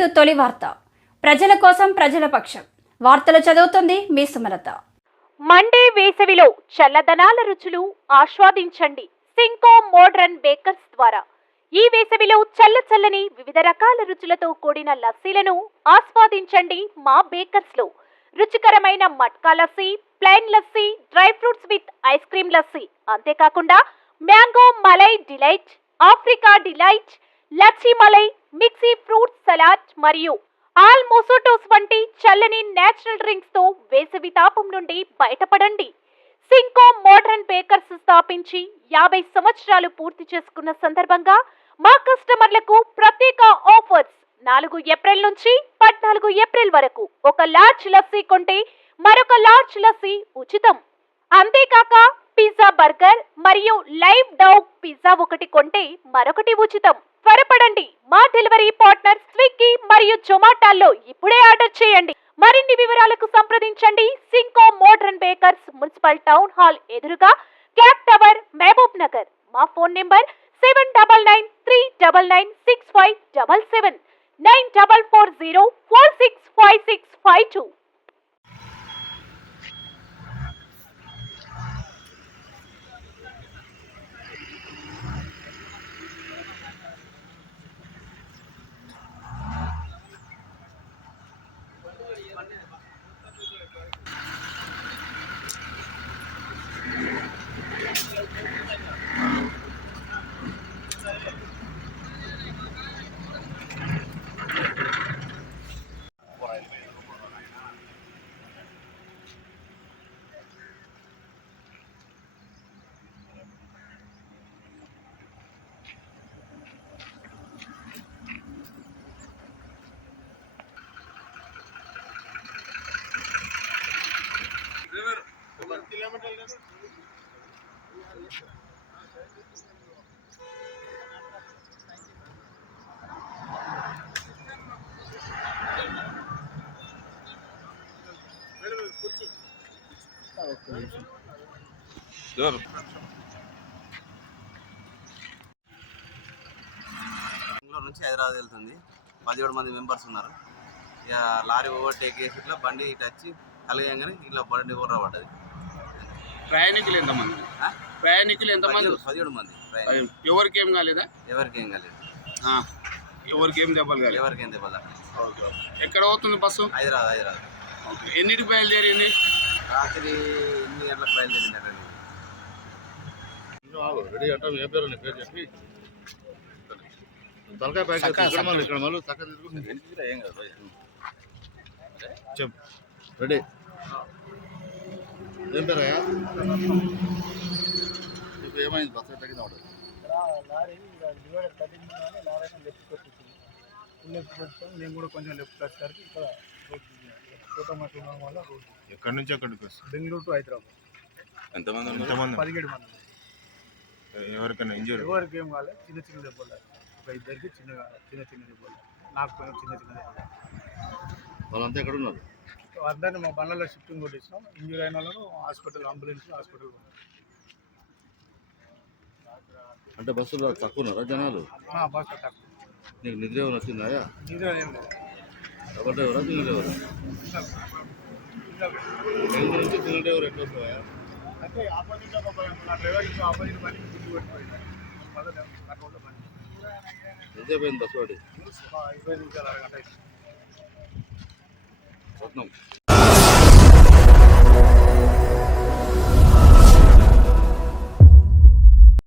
To తొలి వార్త. ప్రజల కోసం ప్రజల పక్షం. వార్తలు చదువుతుంది మీ సుమలత. మండే వేసవిలో చల్లదనాల రుచులు ఆస్వాదించండి సింకో మోడ్రన్ బేకర్స్ ద్వారా. ఈ వేసవిలో చల్లని వివిధ రకాల రుచులతో కూడిన లస్సీలను ఆస్వాదించండి మా బేకర్స్ లో. రుచికరమైన matka lassi, plain lassi, dry fruits with ice cream lassi, అంతేకాకుండా mango malai delight, Africa delight, lassi malai, mixed fruit salad మరియు ఆల్ మోసోటోస్ వంటి చల్లని నేచురల్ డ్రింక్స్ తో వేసవి తాపం నుండి బయటపడండి. సింకో మోడ్రన్ బేకర్స్ స్థాపించి 50 సంవత్సరాలు పూర్తి చేసుకున్న సందర్భంగా మా కస్టమర్లకు ప్రత్యేక ఆఫర్స్. 4 ఏప్రిల్ నుంచి 14 ఏప్రిల్ వరకు ఒక లార్జ్ లస్సీ కొంటే మరొక లార్జ్ లస్సీ ఉచితం. అంతేకాక పిజ్జా, బర్గర్ మరియు లైవ్ డౌగ్ పిజ్జా ఒకటి కొంటే మరొకటి ఉచితం. త్వరపడండి, మా డెలివరీ పార్ట్నర్ స్విగ్గీ మరియు జొమాటోలో ఇప్పుడే ఆర్డర్ చేయండి. మరిన్ని వివరాలకు సంప్రదించండి Cinco modern bakers, municipal town hall ఎదురుగా, క్లాక్ టవర్, మహబూబ్ నగర్. మా ఫోన్ నెంబర్ 7993996577, 9440465652. నుంచి హైదరాబాద్ వెళ్తుంది. 17 మంది మెంబర్స్ ఉన్నారు. ఇక లారీ ఓవర్టేక్ చేసి ఇట్లా బండి ఇట్లా వచ్చి కలిగానే ఇట్లా బండి ఓవర్ పడ్డది. ప్రయాణికులు ఎంతమంది? 17 మంది. ఎవరికి ఏం కాలేదా? ఎవరికి ఏం కాలేదు. ఎవరికి ఏం దెబ్బలు కాలేదు. ఎవరికి ఏం దెబ్బలు. ఎక్కడ పోతుంది బస్సు? హైదరాబాద్. ఎన్నిటికి బయలుదేరింది? రాత్రి 8 గంటలకు బయలుదేరింది. అక్కడ రెడీ అంటే ఏ పేరు నీ పేరు చెప్పి తలకాయ ప్యాక్ ఇక్కడ మళ్ళీ చక్క తీసుకుని ఏం కాదు చెప్ రెడీ. ఏం పేరయ్యా? ఇప్పుడు ఏమైంది? బస్సు ఎట్లా కింద పడదు? నేను కూడా కొంచెం లెఫ్ట్ వచ్చేసరికి ఇక్కడ కోటమట్టి ఉండడం వల్ల రోడ్డు. ఎక్కడి నుంచి ఎక్కడికి వస్తుంది? బెంగళూరు టు హైదరాబాద్. ఎంతమంది? 17 మంది. ఎవరికైనా ఇంజూరీ? ఎవరికి ఏం కాలేదు. చిన్న చిన్న దెబ్బలు. ఒక ఇద్దరికి చిన్న దెబ్బలు. నాకు కొంచెం చిన్న దెబ్బలు. వాళ్ళంతా ఎక్కడ ఉన్నారు? అందరినీ మా బండ్లలో షిఫ్టింగ్ కొట్టించినాం. ఇంజూరీ అయిన వాళ్ళను హాస్పిటల్, అంబులెన్స్ హాస్పిటల్. అంటే బస్సులో తక్కువ ఉన్నారా జనాలు? బస్సు తక్కువ. నీకు నిద్ర ఏమైనా వచ్చిందా? నిద్ర ఏం లేదు. డబల్ డ్రైవరా, సింగిల్ డ్రైవరా? బెంగళూరు నుంచి సింగిల్ డ్రైవర్ ఎట్లా వస్తావా? అంటే ఆపోజిట్ డ్రైవర్ ఇంకో ఆపోజిట్ బండి గుర్తు పెట్టిపోయింది. కంట్రోల్లో బండి. ఎంతసేపు అయింది బస్సు వాడి? 20 నిమిషాలు, అరగంట. రత్నం